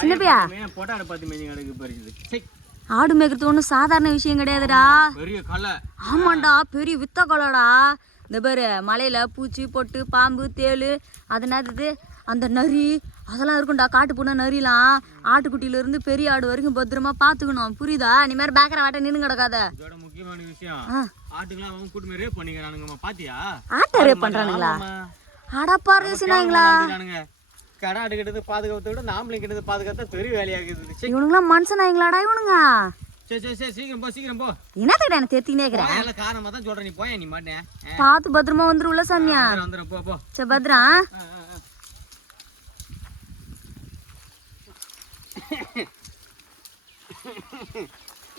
சின்ன பையா போட்டாடு பார்த்து மேய்ஞ்சி கிடக்கு பறிக்குது. ஆடு மேய்க்கிறது ஒன்றும் சாதாரண விஷயம் கிடையாதுடா. பெரிய கலை. ஆமாண்டா, பெரிய வித்த கொலைடா. இந்த பேரு மலையில பூச்சி பொட்டு பாம்பு தேள் அதனாது அந்த நரி அதெல்லாம் இருக்கும்டா. காட்டு பூனை நரிலாம் ஆட்டுக்குட்டியில இருந்து பெரிய ஆடு வரைக்கும் பத்திரமா பாத்துக்கணும். புரியுதா? நீ மாதிரி பேக்கரை வாட்ட நின்று கிடக்காத. இதோட முக்கியமான விஷயம், ஆட்டுக்கெல்லாம் அவன் கூட்டு ரேப் பண்ணிக்கிறானுங்கம்மா. பாத்தியா? ஆட்டை ரேப் பண்றானுங்களா? அடப்பாரு சினாங்களா? கடை ஆடு கிட்டது பாதுகாத்து விட நாமளும் கிட்டது பாதுகாத்தா பெரிய வேலையாகுது. இவனுங்களாம் மனுஷனாங்களா இவனுங்க? சரி சீக்கிரம் போ சீக்கிரம் போ. என்னத்துக்கிட்ட எனக்கு தேத்தினே இருக்கிறேன். எல்லாம் காரணமா தான் சொல்றேன். நீ போய நீ மாட்டேன். பார்த்து பத்திரமா வந்துருல சாமியா. வந்துடும் போ போ. சரி பத்ரா.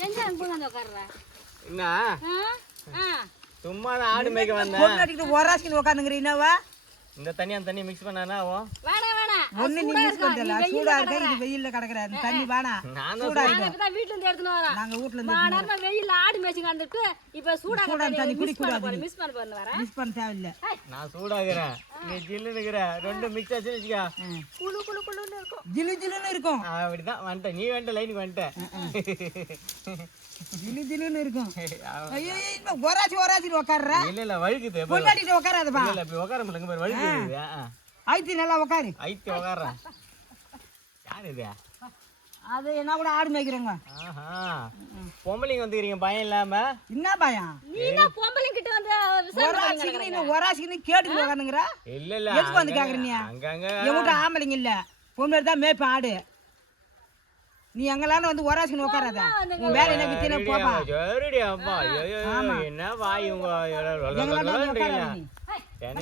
என்ன சும்மா ஆடு மேய்க்க வந்தேன். இந்த தண்ணி அந்த தண்ணி மிக்ஸ் பண்ணா ஒண்ணு நீ மிக்ஸ் பண்ணல. சூடா இருக்க, இது வெயில்ல கிடக்குற தண்ணி வேணா. சூடா இருக்கு. வீட்ல இருந்து எடுத்துட்டு வரேன். நாங்க வீட்ல இருந்து வெயில்ல ஆடு மேய்ச்சி வந்துட்டு இப்ப சூடா தண்ணி குடி கூடாது. மிஸ் பண்ண போறேன் வரேன். மிஸ் பண்ண தேவையில்ல. நான் சூடாகிறேன், நீ ஜில்லுன்னு இருக்கற. ரெண்டு மிக்ஸ் ஆச்சு வெச்சுக்க. குளு குளு குளுன்னு இருக்கும். ஜிலு ஜிலுன்னு இருக்கும். அப்படிதான் வந்துட்ட. நீ வந்துட்ட லைனுக்கு வந்துட்ட. ஜிலு ஜிலுன்னு இருக்கும். ஐயோ இன்னும் ஒராச்சி உட்கார்ற. இல்ல வழுக்குது. பொண்டாட்டிட்டு உட்காராதப்பா. இல்ல இப்படி உட்கார முடியலங்க பாரு, வழுக்குது. ஐத்தி நல்லா உட்காரு. ஐத்தி உட்கார்றேன். யார் இது? அது என்ன கூட ஆடு மேய்க்கிறவங்க. பொம்பளைங்க வந்துக்கிறீங்க பயம் இல்லாம. என்ன பயம்? நீனா பொம்பளைங்க கிட்ட வந்து ஒராச்சிக்கு கேட்டு உட்காந்துங்கற. இல்ல எதுக்கு வந்து கேக்குறீங்க? அங்கங்க எங்கூட ஆம்பளைங்க இல்ல, பொம்பளை தான் மேய்ப்ப ஆடு. நீ எங்களால வந்து ஒராச்சிக்கு உட்காராத. உன் வேலை என்ன வித்தின போப்பா. சரிடி அம்மா. என்ன வாய் உங்க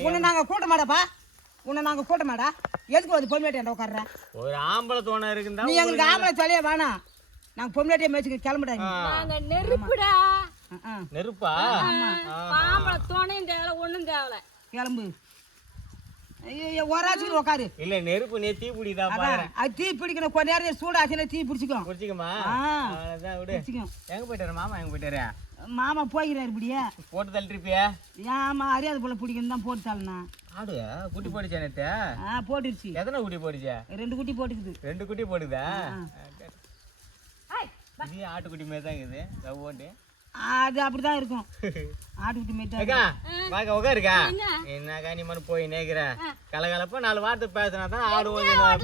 உன்னை நாங்க கூட்ட மாட்டப்பா. உன்னை நாங்க கூட்ட மாட்டா. எதுக்கு வந்து பொம்மையாட்டியாண்ட உட்கார்ற? ஒரு ஆம்பளை தோணை இருக்குதா? நீ எங்களுக்கு ஆம்பளை சொல்லியே வேணாம். நாங்க பொம்மையாட்டிய மேய்ச்சி கிளம்பிடாங்க. நாங்க நெருப்புடா. நெருப்பா? பாம்பள தோணையும் தேவல ஒண்ணும் தேவல. கிளம்பு. ஐயோ ஒராச்சிக்கு உட்காரு. இல்ல நெருப்பு நீ தீ பிடிதா பாரு. அது தீ பிடிக்கணும். கொஞ்ச நேரம் சூடாச்சுன்னா தீ பிடிச்சிக்கும். பிடிச்சிக்குமா? அதான் விடு. எங்க போயிட்டாரு மாமா? எங்க போயிட்டாரு? மாமா போய்கிறாரு. இப்படியே போட்டு தள்ளிருப்பியா? ஏமா அறியாத போல பிடிக்கணும் தான் போட்டு தள்ளனா. ஆடு குட்டி போடுச்சா நேத்து? போட்டுருச்சு. எத்தனை குட்டி போடுச்சா? 2 குட்டி போட்டுக்குது. 2 குட்டி போடுதா? இது ஆட்டுக்குட்டி மாதிரி தான் இருக்குது. ஓட்டு அது அப்படிதான் இருக்கும். ஆட்டுக்குட்டி மாதிரி தான் உட்காருக்கா. என்னக்கா நீ மனு போய் நேக்கிற கலகலப்பா 4 வார்த்தை பேசினா தான் ஆடு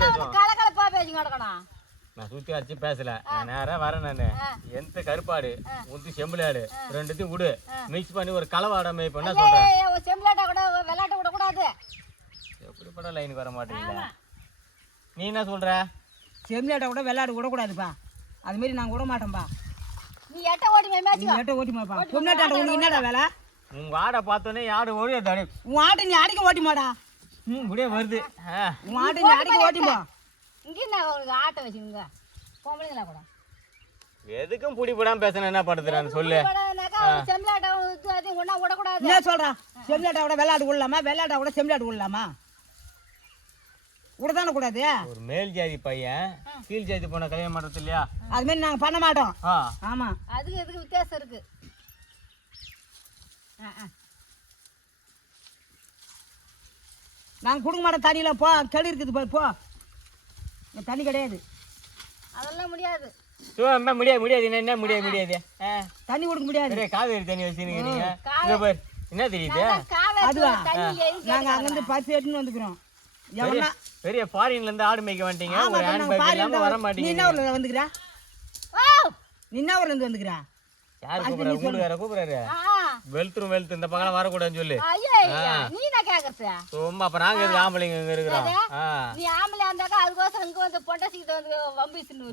பேசுவோம். கலகலப்பா பேசி கிடக்கணும். நான் சுத்தி வச்சு பேசல. நான் நேரா வரேன். நானு எந்த கருப்பாடு முத்து செம்பிளாடு ரெண்டுத்தையும் விடு, மிக்ஸ் பண்ணி ஒரு கலவாட மேய் பண்ண சொல்றேன். செம்பிளாட்டா கூட வெள்ளாட்ட கூட கூடாது. எப்படிப்பட்ட லைனுக்கு வர மாட்டீங்களா? நீ என்ன சொல்ற? செம்பிளாட்டா கூட வெள்ளாடு கூட கூடாதுப்பா. அது மாதிரி நாங்க விட மாட்டோம்பா. நீ எட்ட ஓட்டி மேய்ச்சி. நீ எட்ட ஓட்டி மாப்பா. பொம்னாட்டாட உனக்கு என்னடா வேலை? உங்க ஆடை பார்த்தோன்னே ஆடு ஓடியாதானே. உன் ஆட்டை நீ அடிக்க ஓட்டி மாடா. முடிய வருது. உன் ஆட்டை நீ அடிக்க ஓட்டிப்பா. இங்க என்ன உங்களுக்கு ஆட்டை வச்சுங்க பொம்பளைங்களா கூட. எதுக்கும் புடி போடாம பேசணும். என்ன படுத்துறான்னு சொல்லு. செம்பிளாட்டா ஒண்ணா விடக்கூடாது. என்ன சொல்றா? செம்பிளாட்டா கூட வெள்ளாடு விடலாமா? வெள்ளாட்டா கூட செம்பிளாடு விடலாமா? விடதானே கூடாது. ஒரு மேல் ஜாதி பையன் கீழ் ஜாதி போன கல்யாணம் பண்றது இல்லையா? அது மாதிரி நாங்க பண்ண மாட்டோம். ஆமா அதுக்கு எதுக்கு வித்தியாசம் இருக்கு. நாங்க கொடுக்க மாட்டோம். தண்ணியில போ செடி இருக்குது பாரு. போ தண்ணி கிடையாது. அதெல்லாம் முடியாது. முடியாது என்ன முடியாது. தண்ணி கொடுக்க முடியாது. காவேரி தண்ணி வச்சுருக்கீங்க. என்ன தெரியுது? அதுவா நாங்க அங்கிருந்து பறிச்சு எடுத்துன்னு வந்துக்கிறோம். பெரிய ஃபாரின்ல இருந்து ஆடு மேய்க்க வந்துட்டீங்க. ஒரு ஹேண்ட் பேக் இல்லாம வர மாட்டீங்க. நீ என்ன ஊர்ல வந்துக்கிறா? நீ என்ன ஊர்ல இருந்து வந்துக்கிறா? யார் கூப்பிடுறா? உங்களுக்கு வேற கூப்பிடுறாரு. வெல்த் இந்த பக்கம் வர கூடாதுன்னு சொல்லு. நீ என்ன கேக்குற? சும்மா அப்ப நாங்க எதுக்கு ஆம்பளைங்க இங்க இருக்கிறோம்? நீ ஆம்பளை இருந்தாக்கா அதுக்கோசரம் இங்க வந்து பொண்டாசிக்கிட்ட வந்து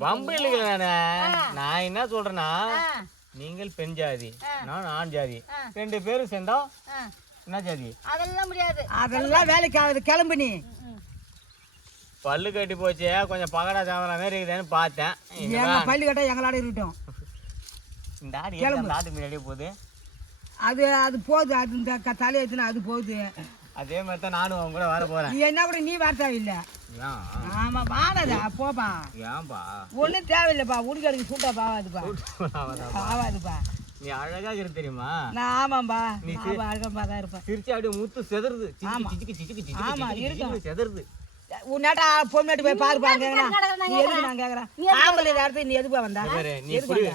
வம்பு இல்லைங்க. நான் என்ன சொல்றேன்னா, நீங்கள் பெண் ஜாதி, நான் ஆண் ஜாதி, 2 பேரும் சேர்ந்தா என்ன ஜாதி? அதெல்லாம் முடியாது. அதெல்லாம் வேலைக்கு ஆகுது. கிளம்பு நீ. பல்லு கட்டி போச்சு. கொஞ்சம் பகடா சாமரா மாதிரி இருக்குதுன்னு பார்த்தேன். எங்க பல்லு கட்ட எங்களாட இருக்கட்டும். இந்த ஆடு ஆட்டு முன்னாடியே போகுது. அது போகுது. அது இந்த தலையை எடுத்துனா அது போகுது. அதே மாதிரி தான் நானும் அவங்க கூட வர போறேன். நீ என்ன கூட நீ வர தேவையில்லை. ஆமா வாடாதா போப்பா. ஏன்பா? ஒன்றும் தேவையில்லைப்பா. உடுக்கடுக்கு சூட்டா பாவாதுப்பா. ஆவாதுப்பா. நீ அழகா இருக்கு தெரியுமா? நான் ஆமாம்பா. நீ அழகா தான் இருப்பேன். சிரிச்சு அப்படியே முத்து செதறுது. ஆமா இருக்கும். செதறுது. உன்னாட்டா பொண்ணு போய் பாருப்பாங்க நீ எதுக்கு நான் கேக்குறேன் ஆம்பளை இடத்துக்கு நீ எதுப்பா வந்தா பாரு,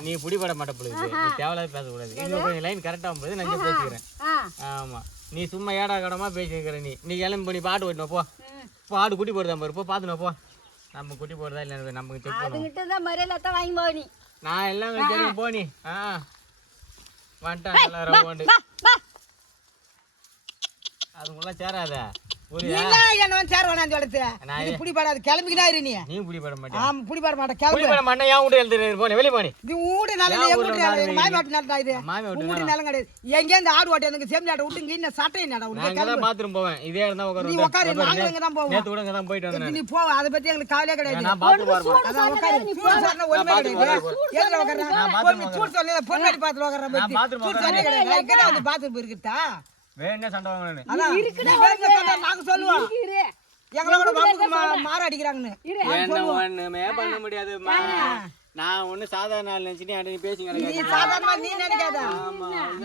நீ புடிபட மாட்ட பொழுது நீ தேவையில்லாத பேசக்கூடாது இன்னும் கொஞ்சம் லைன் கரெக்டாக போது நான் இங்கே பேசிக்கிறேன் ஆமா நீ சும்மா ஏடா கடமா பேசிக்கிற நீ கிளம்பி பண்ணி பாட்டு ஓட்டணும் போ ஆடு குட்டி போடுதா பாரு போ பார்த்துனோ போ நம்ம குட்டி போடுறதா இல்லை நமக்கு செக் பண்ணுவோம் அதுகிட்ட தான் மரியாதை வாங்கி போ நீ நான் எல்லாம் தெரியும் போ நீ வந்துட்டேன் எல்லாரும் போண்டு அதுக்குள்ள சேராத என்ன சேர வேணாம் சொல்லுது இது புடிப்படாது கிளம்பிக்கிட்டா இரு நீ புடிபட மாட்டேன் ஆமா புடிப்பட மாட்டேன் கிளம்பி புடிபட மாட்டேன் ஏன் வீட்டு எழுதுறது போனே வெளியே போனே இது ஊடு நல்ல எங்க வீட்டு மாய் மாட்டு நல்லதா இது ஊடு நல்ல கிடையாது எங்க இந்த ஆடு ஓட்டி எனக்கு சேம் ஆட விட்டு இங்க சட்டை என்னடா உனக்கு நான் பாத்ரூம் போவேன் இதே இருந்தா நீ உட்காரு நாங்க எங்க தான் போவோம் நேத்து கூட அங்க தான் போயிட்டு வந்தேன் நீ போ அத பத்தி எனக்கு கவலையே கிடையாது நான் பாத்ரூம் போறேன் அதான் உட்காரு சூடு சொன்னா ஒண்ணுமே கிடையாது ஏத்துல உட்கார்றா பொண்ணு சூடு சொல்லல பொண்ணாடி பாத்து உட்கார்றா பத்தி சூடு சொல்லல கிடையாது நான் இங்க வந்து பாத்ரூம் இருக்குதா வேணே சண்டை வாங்கணும் அதான் நீ வேணே சண்டை நாங்க சொல்லுவோம் எங்களோட பாப்புக்கு மாற அடிக்குறாங்கன்னு என்ன ஒண்ணுமே பண்ண முடியாது நான் ஒண்ணு சாதாரண ஆள் நினைச்சிட்டு நீ பேசிங்க நீ சாதாரணமா நீ நினைக்காத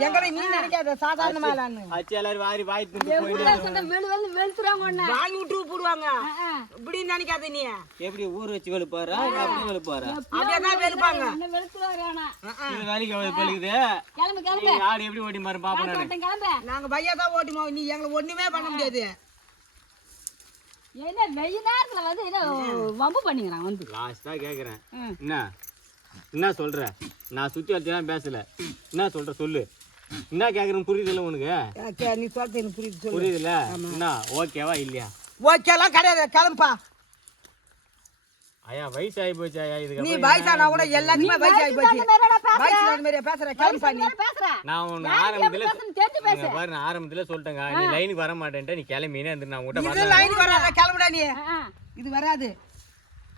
எங்களை நீ நினைக்காத சாதாரணமா இல்லன்னு அச்சி எல்லாரும் வாரி வாய் தின்னு போயிட்டு வெளுத்துறாங்க வாங்கி விட்டு போடுவாங்க இப்படி நினைக்காத நீ எப்படி ஊர் வச்சு வெளுப்பாரா அப்படி வெளுப்பாரா அப்படியே தான் வெளுப்பாங்க என்ன வெளுத்துறானா இது வேலைக்கு வெளுக்குது கிளம்பு கிளம்பு ஆடு எப்படி ஓடி மாறு பாப்போம் கிளம்பு நாங்க பையா தான் ஓட்டுமோ நீ எங்களை ஒண்ணுமே பண்ண முடியாது என்ன வெயில் நேரத்துல வந்து என்ன வம்பு பண்ணிக்கிறான் வந்து லாஸ்டா கேக்குறேன் என்ன சொல்ற நான் சுத்தி வச்சுதான் பேசல என்ன சொல்ற சொல்லு என்ன கேக்குறேன்னு புரியுதுல்ல உனக்கு நீ சொல்றது எனக்கு புரியுது சொல்லு புரியுதுல்ல என்ன ஓகேவா இல்லையா ஓகேலாம் கிடையாது கிளம்பா ஐயா வயசாகி போச்சு ஐயா நீ இதுக்கு வயசானா கூட எல்லாத்துக்குமே வயசாகி போச்சு வயசுல அந்த மாதிரியா பேசுற கிளம்பா நீ நான் உன்னை ஆரம்பத்துல சொல்லிட்டேங்க நீ லைனுக்கு வர மாட்டேன்ட்டு நீ கிளம்பினே இருந்து நான் உங்கள்கிட்ட இது லைன் வராத கிளம்புடா நீ இது வராது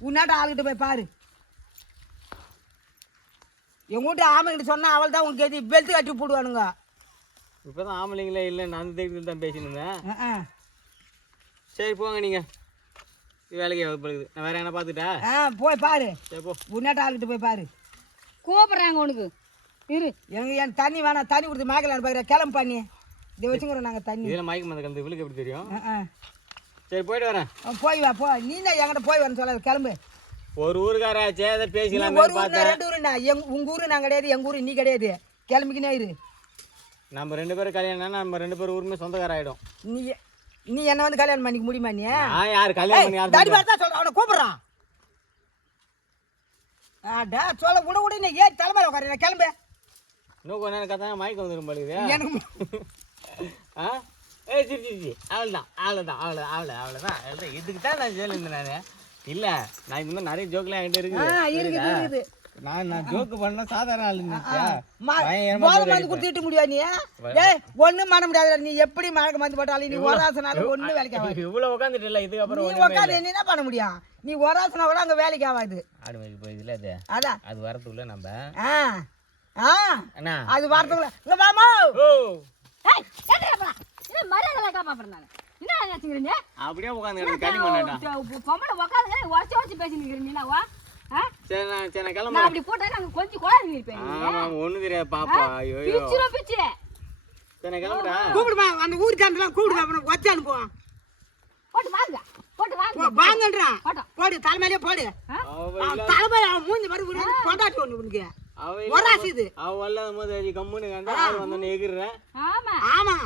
உன்னாட்ட ஆளுகிட்ட போய் பாரு எங்க வீட்டு ஆமைகிட்ட சொன்னா அவள் தான் உனக்கு எது பெல்ட் கட்டி போடுவானுங்க இப்பதான் ஆம்பளைங்களே இல்லை நான் அந்த தைரியத்தில் தான் பேசிட்டு இருந்தேன் சரி போங்க நீங்க வேலைக்கு பழுகுது நான் வேற என்ன பார்த்துட்டா போய் பாரு சரி போ உன்னாட்ட ஆளுகிட்ட போய் பாரு கூப்பிடுறாங்க உனக்கு இரு என் தண்ணி வேணாம் தண்ணி கொடுத்து மேக்கலான்னு பார்க்குற கிளம்பு பண்ணி இதை வச்சுக்கிறோம் நாங்கள் தண்ணி இதில் மயக்க மந்த கலந்து இவளுக்கு எப்படி தெரியும் சரி போயிட்டு வரேன் போய் வா போ நீ தான் என்கிட்ட போய் வரேன்னு சொல்லாது கிளம்பு ஒரு ஊருக்காராச்சே அதை பேசிக்கலாம் ஒரு ஊர் ரெண்டு ஊருண்ணா உங்கள் ஊரு நான் கிடையாது எங்கள் ஊரு நீ கிடையாது கிளம்பிக்கினே இரு நம்ம 2 பேரும் கல்யாணம் நம்ம 2 பேரும் ஊருமே சொந்தக்கார ஆகிடும் நீ என்ன வந்து கல்யாணம் பண்ணிக்க முடியுமா நீ யார் கல்யாணம் பண்ணி தாடி பார்த்தா சொல்ற அவனை கூப்பிடுறான் சொல்ல விட விட நீ ஏன் தலைமையில உட்காரு கிளம்பு இன்னும் கொஞ்ச நேரம் கத்தா மயக்கம் வந்துடும் பழுகுது எனக்கு சரி அவ்வளோதான் இதுக்கு தான் நான் சொல்லியிருந்தேன் நான் இல்லை நான் இந்த மாதிரி நிறைய ஜோக்கெலாம் என்கிட்ட இருக்குது நான் ஜோக்கு பண்ண சாதாரண ஆள் குத்திட்டு முடியா நீ ஒண்ணும் பண்ண முடியாது நீ எப்படி மழை மருந்து போட்டாலும் நீ ஒராசனால ஒண்ணு வேலைக்கு ஆகாது இவ்வளவு உட்காந்துட்டு இல்லை இதுக்கப்புறம் நீ உட்காந்து என்ன பண்ண முடியும் நீ ஒராசனா கூட அங்க வேலைக்கு ஆகாது ஆடு வைக்க போயிதுல அது அதான் அது வரதுக்குள்ள நம்ம அண்ணா அது வரதுக்குள்ள இங்க வாமா மரியாதை காப்பாடுறாங்க என்ன நினைச்சுக்கிறீங்க அப்படியே உட்காந்து களி பண்ணா பொம்பளை உட்காந்துங்க உடச்சு உடச்சு பேசிட்டு நீங்களா சரி நான் கிளம்ப நான் அப்படி போட்டா நாங்க கொஞ்சம் குழந்தை இருப்பேன் ஆமா ஒண்ணு தெரியாது பாப்பா ஐயோ பிச்சு சரி கிளம்புடா கூப்பிடுமா அந்த ஊருக்காண்டலாம் கூப்பிடுங்க அவனை வச்சு அனுப்புவான் போட்டு வாங்க வாங்கன்றா போடு தலைமையிலே போடு தலைமை மூஞ்சி மாதிரி கொண்டாட்டி ஒண்ணு உனக்கு அவ வல்லாத போது கம்முன்னு கண்டா வந்தோன்னு எகிர்றேன் ஆமா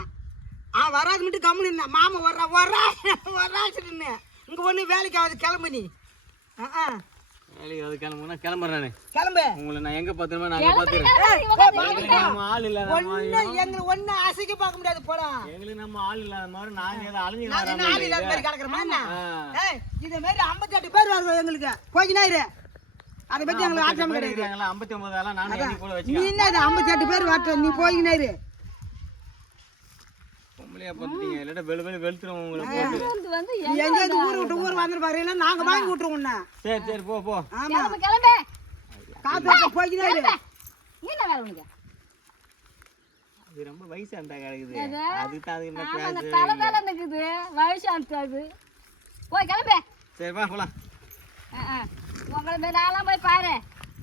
வராது மட்டும் கம்முன்னு இருந்தா மாமா வர்றாச்சுன்னு இங்க ஒண்ணு வேலைக்கு ஆகுது கிளம்பு நீ வேலைக்கு அது கிளம்புனா கிளம்புறேன் கிளம்பு உங்களை நான் எங்க பாத்துருமா நான் அங்க பாத்துறேன் ஆள் இல்ல எங்களை ஒண்ணு அசைக்க பார்க்க முடியாது போடா எங்களுக்கு நம்ம ஆள் இல்லாத மாதிரி நாங்க ஏதோ அழிஞ்சு ஆள் இல்லாத மாதிரி கிடக்குறோமா இது மாதிரி 58 பேர் வருவோம் எங்களுக்கு போய்க்கினா இரு அதை பத்தி எங்களுக்கு ஆட்டம் கிடையாது 59 ஆளா நானும் எண்ணி கூட வச்சுக்கிறேன் நீ என்ன 58 பேர் வாட்ட நீ போய்க்கினா இரு பொம்பளையா பாத்தீங்க இல்லடா வெளுத்துறோம் உங்களுக்கு வந்து எங்க ஊர் விட்டு ஊர் வந்துருப்பாரு இல்ல நாங்க வாங்கி விட்டுருவோம் சரி போ ஆமா கிளம்பு காத்து போய்க்கினா இரு என்ன வேலை உனக்கு அது ரொம்ப வயசு அந்த கிடக்குது அதுக்கு தான் அதுக்கு என்ன அந்த தலை நிக்குது வயசு ஆனது போய் கிளம்பு சரி வா போலாம் உங்களை மாரி நான்லாம் போய் பாரு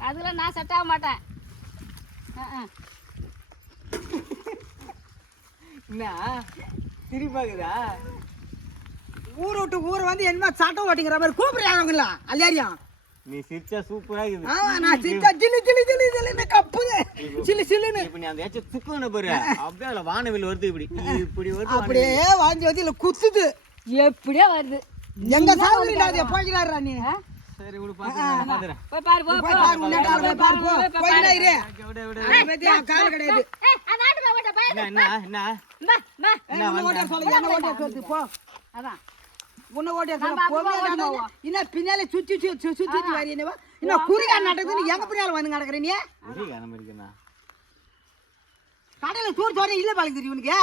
அதுல நான் செட் ஆக மாட்டேன் என்ன திருப்பி பாக்குதா ஊரை விட்டு ஊரை வந்து என்னமா சட்டம் ஓட்டிங்கிற மாதிரி கூப்பிடுறாங்களா எல்லாரையும். நீ சிரிச்சா சூப்பரா இருக்குது. நான் சிரிச்சா ஜில்லு ஜில்லு ஜில்லு ஜில்லுன்னு கப்புது சில்லு சில்லுன்னு. இப்ப நீ அந்த ஏச்ச துக்குன பாரு அப்படியே அதுல வானவில் வருது இப்படி வருது. அப்படியே வாங்கி வந்து இல்ல குத்துது. எப்படியே வருது. எங்க சாகுறீ இல்லாத போய்கிறாரா நீ? சரி விடு பாத்துறேன். போய் பாரு போ. போய் பாரு முன்னாடி போய் பாரு போ. போய்டா இரு. விடு விடு. பத்தியா கால் கிடையாது. அந்த ஆட்டு போய் ஓட்ட போய். என்ன என்ன உன்னை ஓட்டியா சொல்ல என்ன ஓட்டியா சொல்லுது போ. அதான். உன்னை ஓட்டியா சொல்ல போவேடானே. இன்ன பின்னால சுத்தி சுத்தி வரி என்னவா? இன்ன குறுகா நடக்குது. நீ எங்க பின்னால வந்து நடக்கற நீ? குறுகா நடக்கறனா? கடையில தூர் தோற இல்ல பாக்குது இவனுக்கு.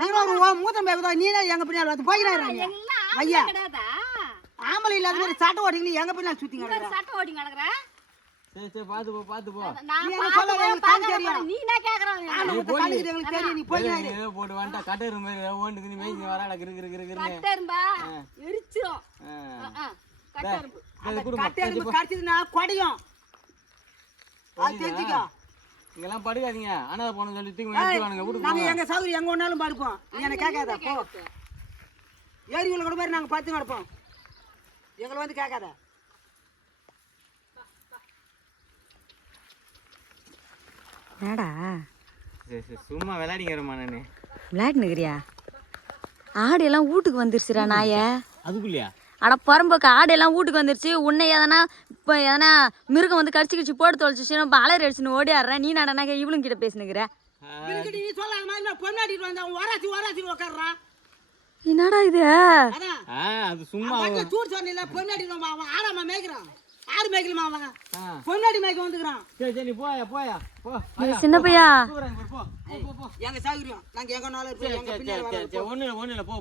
நாங்க ஒரு மூத்தம் பேகுதா நீ எங்க பின்னால வந்து போய்கிறாரா நீ? ஐயா கிடையாதா? ஆம்பளை இல்லாத மாதிரி சட்டை ஓட்டிங்க நீ எங்க பின்னால சுத்தி நடக்கற? சட்டை ஓடி நடக்கற? சரி சரி பாத்து போ. நான் நீ என்ன சொல்ல எனக்கு கால் தெரியும். நீ என்ன கேக்குற? கண்ணுக்கு எங்களுக்கு தெரியும் நீ போய்கிறாரு. ஏதோ போட்டு வந்துட்டா கட்டரு மாதிரி ஓண்டுக்கு நீ மேய்ஞ்சி வராடா கிறுகிறுகிறுன்னு. கட்டெரும்பா எரிச்சிரும். கட்டெரும்பு. கட்டை எலும்பு கடிச்சதுன்னா கொடையும். அது தெரிஞ்சுக்கோ. இங்கெல்லாம் படுக்காதீங்க. அனாதை போன சொல்லி தூக்கி எடுத்துவானுங்க வீட்டுக்கு. நாங்க எங்க சௌகரியம் எங்க ஒன்னாலும் படுப்போம். நீ என்ன கேட்காத போ. ஏரிக்குள்ள கூட மாதிரி நாங்க படுத்து நடப்போம். எங்களை வந்து கேட்காத. என்னடா சரி சும்மா விளையாடிக்கிறேம்மா நானு. விளையாட்டுனுக்கிறியா? ஆடு எல்லாம் வீட்டுக்கு வந்துருச்சுடா நாய. அதுக்குள்ளயா? அட பரம்போக்கு ஆடு எல்லாம் வீட்டுக்கு வந்துருச்சு. உன்னை எதனா இப்போ எதனா மிருகம் வந்து கடிச்சு போட்டு தொலைச்சிச்சுன்னா இப்போ அலறி அடிச்சுன்னு ஓடியாடுறேன். நீ நடனா இவளுங்க கிட்ட பேசுனுக்கிற. நீ சொல்லாத மாதிரி நான் பொண்ணாடிட்டு வந்தேன். ஓராசி உட்காடுறான். என்னடா இது? அதான் அது சும்மா தூர் சொன்ன பொண்ணாடி அவன் ஆடாம மேய்க்கிறான். ஆடு மேய்க்கலுமா அவன் பொண்ணாடி மேய்க்க வந்துக்கிறான். சரி நீ போயா போ. சின்ன பையா எங்க சௌகரியம் நாங்க எங்க நாளும் ஒண்ணுல போ.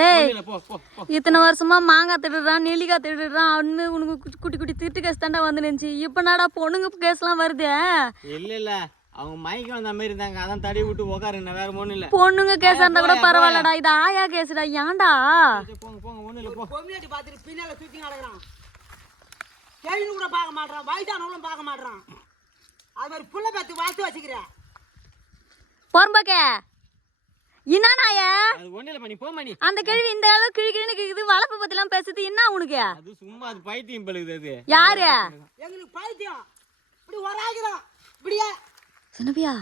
டேய் போ. இத்தனை வருஷமா மாங்காய் திடுறான் நெல்லிக்காய் திடுறான் அவனு உனக்கு குட்டி குட்டி திட்டு கேஸ் தாண்டா வந்து நினைச்சு இப்ப நாடா பொண்ணுங்க கேஸ்லாம் வருது. இல்ல அவங்க மைக்கு வந்த மாதிரி இருந்தாங்க. அதான் தடி விட்டு உக்காருங்க. வேற ஒண்ணும் இல்ல. பொண்ணுங்க கேஸ் இருந்தா கூட பரவாயில்லடா. இது ஆயா கேஸ்டா. ஏன்டா போங்க ஒண்ணுல போ. பொண்ணாடி பாத்துட்டு பின்னால சுத்தி நடக்கிறான். கேள்வி கூட பார்க்க மாட்டான். வயசானவங்களும் பார்க்க மாட்டான். அது மாதிரி புள்ள பார்த்து வாழ்த்து வச்சுக்கிறேன். பொறம்பாக்க என்ன நாய? அது ஒண்ணுல பண்ணி போமா நீ. அந்த கேள்வி இந்த அளவு கிழிக்கிழன்னு கேக்குது. வளர்ப்பு பத்தி எல்லாம் பேசுது என்ன உனக்கு? அது சும்மா அது பைத்தியம் பழுகுது. அது யாரு? எங்களுக்கு பைத்தியம். இப்படி வராகிறோம் இப்படியே. சின்னபியா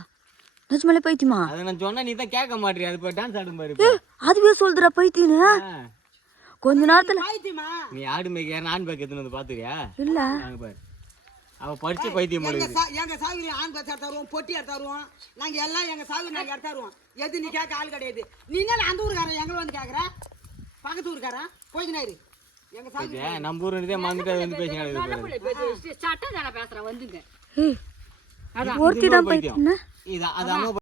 நிஜமாலே பைத்தியமா? அதை நான் சொன்னா நீ தான் கேட்க மாட்டியா. அது போய் டான்ஸ் ஆடும் பாரு. அதுவே சொல்றா பைத்தியன்னு. கொஞ்ச நேரத்துல பைத்தியமா? நீ ஆடு மேய்க்க நான் பேக் எத்தனை வந்து பாத்துறியா? இல்ல பாரு அவ படிச்சு பைத்தியம் பழுகுது. எங்க சாகுரி ஆண் பச்சை தருவோம், பொட்டி எடுத்தாருவோம். நாங்க எல்லாம் எங்க சாகுரி நாங்க எடுத்தாருவோம். எது நீ கேட்க ஆள் கிடையாது. நீ என்ன அந்த ஊருக்காரன் எங்களை வந்து கேட்கற? பக்கத்து ஊருக்காரன் போய்க்கினாரு. எங்க சாகுரி நம்ம ஊருன்றதே மறந்துட்டு வந்து பேசினாரு. சட்டை தானே பேசுறேன் வந்துங்க. ஒருத்தி தான் பைத்தியம். இது அது அம்மா